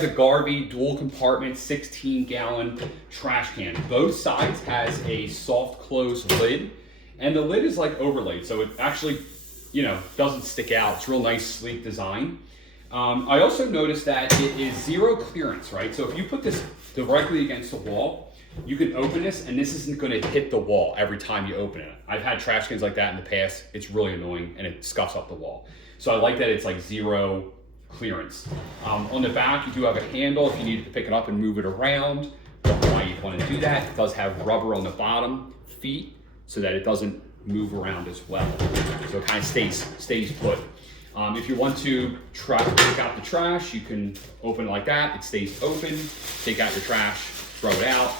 The Garvee dual compartment 16-gallon trash can. Both sides has a soft close lid, and the lid is like overlaid, so it actually, you know, doesn't stick out. It's real nice, sleek design. I also noticed that it is zero clearance, right? So if you put this directly against the wall, you can open this and this isn't going to hit the wall every time you open it. I've had trash cans like that in the past. It's really annoying and it scuffs up the wall. So I like that it's like zero clearance. On the back, you do have a handle if you needed to pick it up and move it around. Don't know why you'd want to do that. It does have rubber on the bottom feet so that it doesn't move around as well. So it kind of stays put. If you want to take out the trash, you can open it like that. It stays open. Take out your trash, throw it out,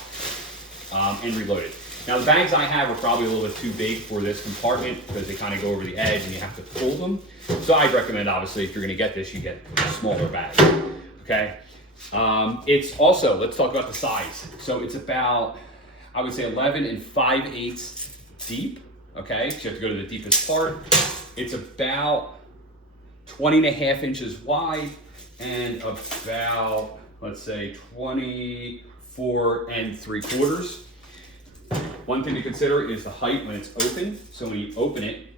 and reload it. Now the bags I have are probably a little bit too big for this compartment because they kind of go over the edge and you have to pull them. So I'd recommend, obviously, if you're going to get this, you get a smaller bag. Okay. It's also, let's talk about the size. So it's about, I would say 11 5/8 deep. Okay. So you have to go to the deepest part. It's about 20.5 inches wide and about, let's say, 24 3/4. One thing to consider is the height when it's open. So when you open it,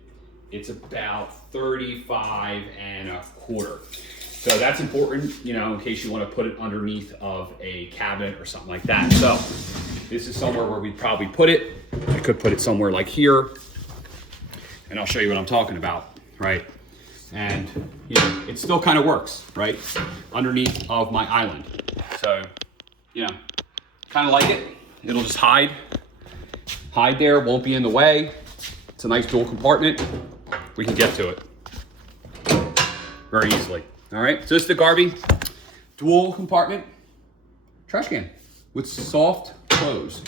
it's about 35 1/4. So that's important, you know, in case you want to put it underneath of a cabinet or something like that. So this is somewhere where we'd probably put it. I could put it somewhere like here, and I'll show you what I'm talking about, right? And you know, it still kind of works, right? Underneath of my island. So, you know, kind of like it. It'll just hide there, won't be in the way. It's a nice dual compartment. We can get to it very easily. All right, so this is the Garvee dual compartment trash can with soft close.